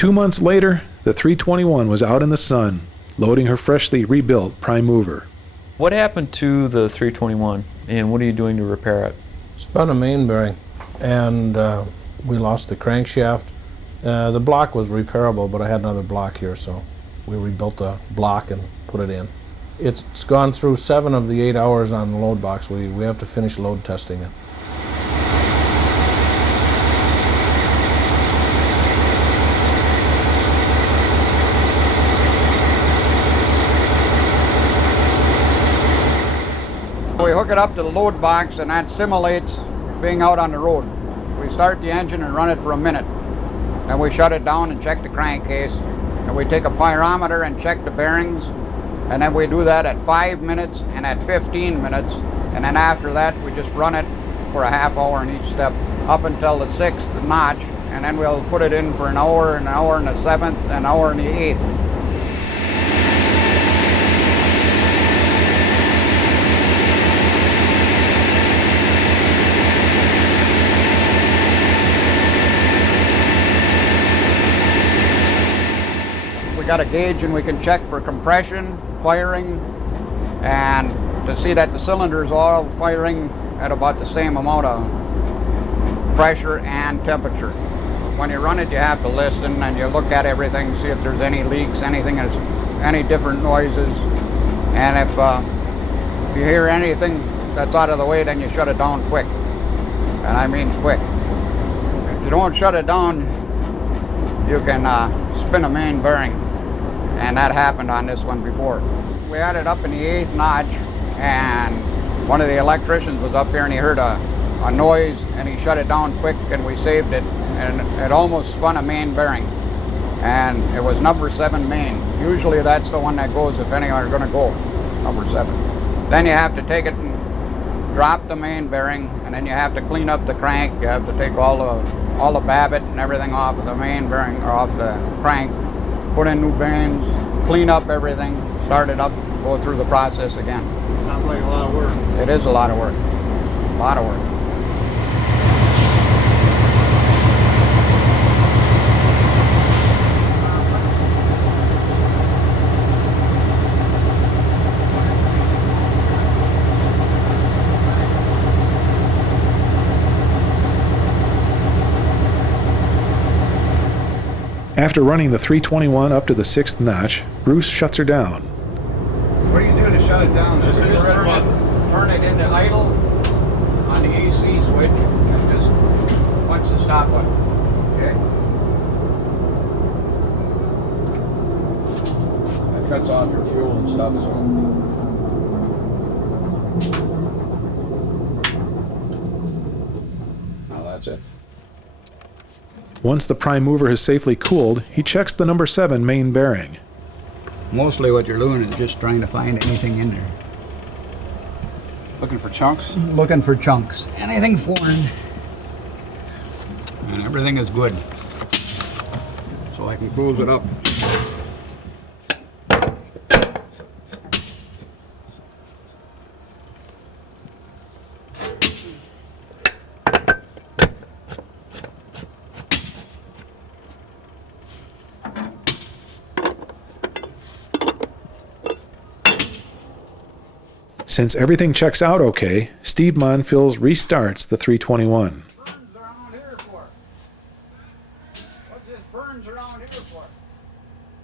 2 months later, the 321 was out in the sun, loading her freshly rebuilt prime mover. What happened to the 321, and what are you doing to repair it? Spun a main bearing, and we lost the crankshaft. The block was repairable, but I had another block here, so we rebuilt the block and put it in. It's gone through 7 of the 8 hours on the load box. We have to finish load testing it. We hook it up to the load box, and that simulates being out on the road. We start the engine and run it for a minute. Then we shut it down and check the crankcase. And we take a pyrometer and check the bearings. And then we do that at 5 minutes and at 15 minutes. And then after that, we just run it for a half hour in each step up until the 6th notch. And then we'll put it in for an hour and the 7th, an hour and the 8th. Got a gauge and we can check for compression, firing, and to see that the cylinders are all firing at about the same amount of pressure and temperature. When you run it, you have to listen and you look at everything, see if there's any leaks, any different noises, and if you hear anything that's out of the way, then you shut it down quick, and I mean quick. If you don't shut it down, you can spin a main bearing. And that happened on this one before. We had it up in the 8th notch, and one of the electricians was up here and he heard a noise and he shut it down quick and we saved it, and it almost spun a main bearing. And it was number 7 main. Usually that's the one that goes if any are gonna go, number 7. Then you have to take it and drop the main bearing, and then you have to clean up the crank. You have to take all the babbitt and everything off of the main bearing or off the crank. Put in new bearings, clean up everything, start it up, go through the process again. Sounds like a lot of work. It is a lot of work. A lot of work. After running the 321 up to the 6th notch, Bruce shuts her down. What do you do to shut it down? Just turn it into idle on the AC switch and just punch the stop button. Okay. That cuts off your fuel and stuff. So now that's it. Once the prime mover has safely cooled, he checks the number 7 main bearing. Mostly what you're doing is just trying to find anything in there. Looking for chunks? Looking for chunks. Anything foreign. And everything is good. So I can close it up. Since everything checks out okay, Steve Monfils restarts the 321.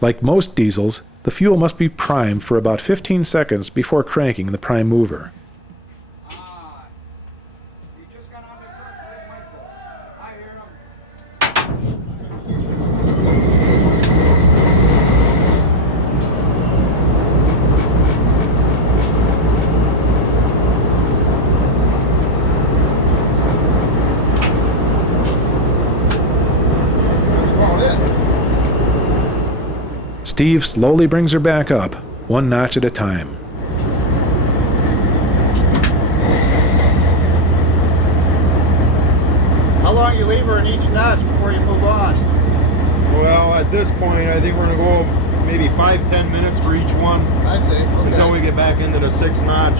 Like most diesels, the fuel must be primed for about 15 seconds before cranking the prime mover. Steve slowly brings her back up, 1 notch at a time. How long you leave her in each notch before you move on? Well, at this point, I think we're going to go maybe 5-10 minutes for each one. I see. Okay. Until we get back into the 6th notch.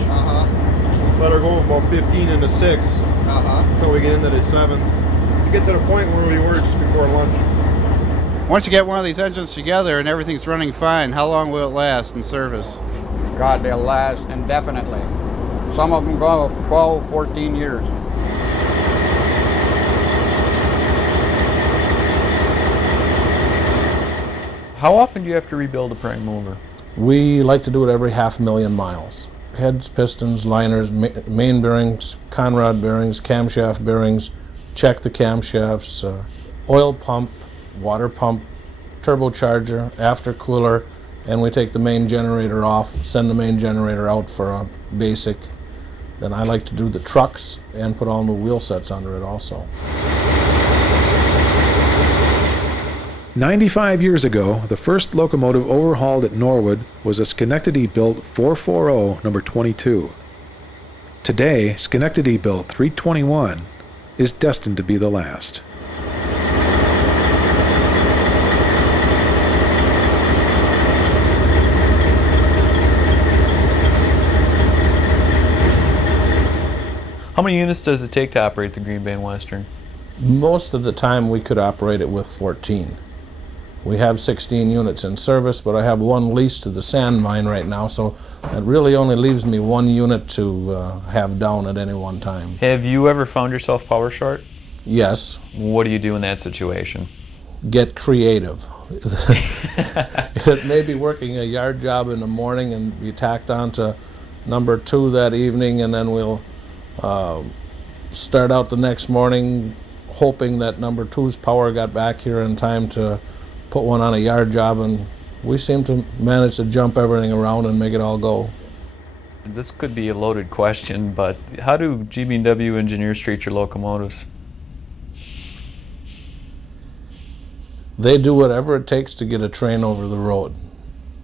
Let her go about 15 into 6. Until we get into the 7th. To get to the point where we were just before lunch. Once you get one of these engines together and everything's running fine, how long will it last in service? God, they'll last indefinitely. Some of them go 12, 14 years. How often do you have to rebuild a prime mover? We like to do it every 500,000 miles. Heads, pistons, liners, main bearings, conrod bearings, camshaft bearings, check the camshafts, oil pump, water pump, turbocharger, aftercooler, and we take the main generator off, send the main generator out for a basic. Then I like to do the trucks and put all new wheel sets under it also. 95 years ago, the first locomotive overhauled at Norwood was a Schenectady-built 440 number 22. Today, Schenectady-built 321 is destined to be the last. How many units does it take to operate the Green Bay and Western? Most of the time we could operate it with 14. We have 16 units in service, but I have one leased to the sand mine right now, so it really only leaves me one unit to have down at any one time. Have you ever found yourself power short? Yes. What do you do in that situation? Get creative. It may be working a yard job in the morning and be tacked on to number 2 that evening, and then we'll start out the next morning hoping that number 2's power got back here in time to put one on a yard job, and we seem to manage to jump everything around and make it all go. This could be a loaded question, but how do GBW engineers treat your locomotives? They do whatever it takes to get a train over the road,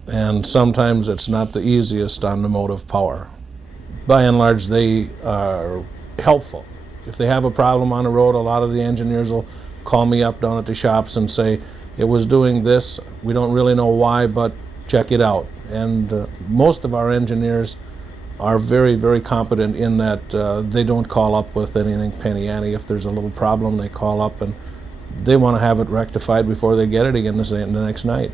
and sometimes it's not the easiest on the motive power. By and large, they are helpful. If they have a problem on the road, a lot of the engineers will call me up down at the shops and say, it was doing this, we don't really know why, but check it out. And most of our engineers are very, very competent in that they don't call up with anything penny-ante. If there's a little problem, they call up and they want to have it rectified before they get it again the next night.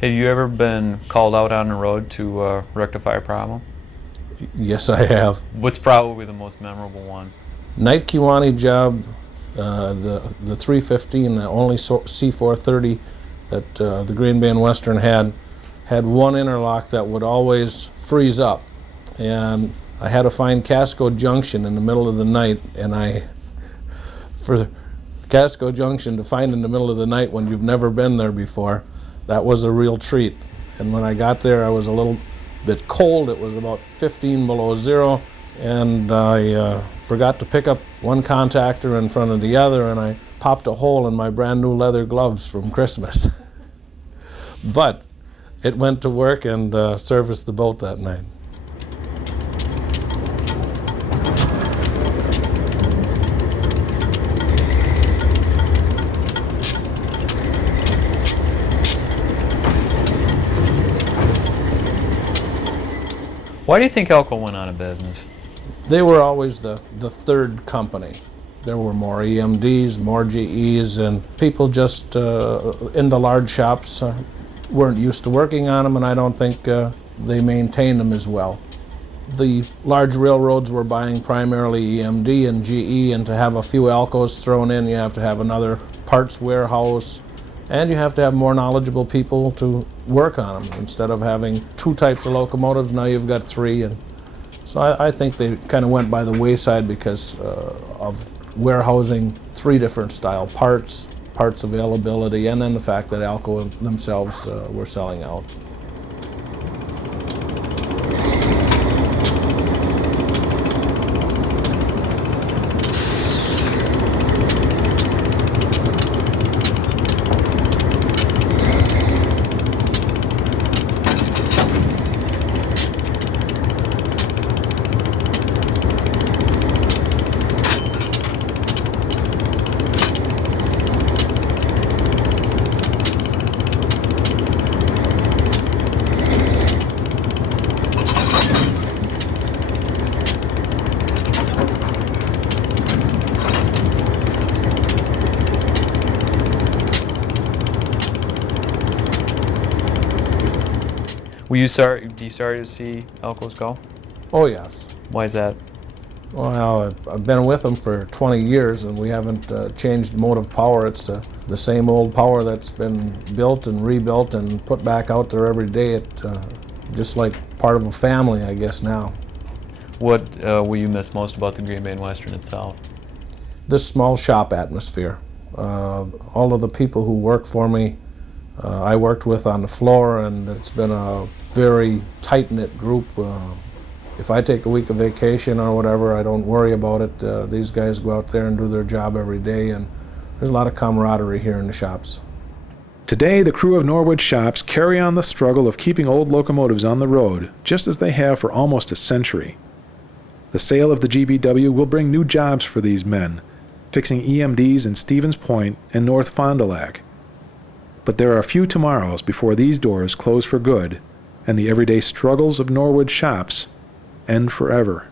Have you ever been called out on the road to rectify a problem? Yes, I have. What's probably the most memorable one? Night Kiwani job, the 315, the only C430 that the Green Bay and Western had one interlock that would always freeze up. And I had to find Casco Junction in the middle of the night, and for Casco Junction to find in the middle of the night when you've never been there before, that was a real treat. And when I got there, I was a little bit cold. It was about 15 below zero, and I forgot to pick up one contactor in front of the other, and I popped a hole in my brand new leather gloves from Christmas. But it went to work and serviced the boat that night. Why do you think Elko went out of business? They were always the third company. There were more EMDs, more GEs, and people just in the large shops weren't used to working on them, and I don't think they maintained them as well. The large railroads were buying primarily EMD and GE, and to have a few Elkos thrown in, you have to have another parts warehouse, and you have to have more knowledgeable people to work on them. Instead of having 2 types of locomotives, now you've got 3. And so I think they kind of went by the wayside because of warehousing 3 different style parts availability, and then the fact that Elko themselves were selling out. Were you sorry? Be sorry to see Elco's go? Oh, yes. Why is that? Well, I've been with them for 20 years, and we haven't changed motive power. It's the same old power that's been built and rebuilt and put back out there every day. It just like part of a family, I guess, now. What will you miss most about the Green Bay and Western itself? This small shop atmosphere. All of the people who work for me, I worked with on the floor, and it's been a very tight-knit group. If I take a week of vacation or whatever, I don't worry about it. These guys go out there and do their job every day, and there's a lot of camaraderie here in the shops. Today, the crew of Norwood Shops carry on the struggle of keeping old locomotives on the road, just as they have for almost a century. The sale of the GBW will bring new jobs for these men, fixing EMDs in Stevens Point and North Fond du Lac. But there are few tomorrows before these doors close for good, and the everyday struggles of Norwood Shops end forever.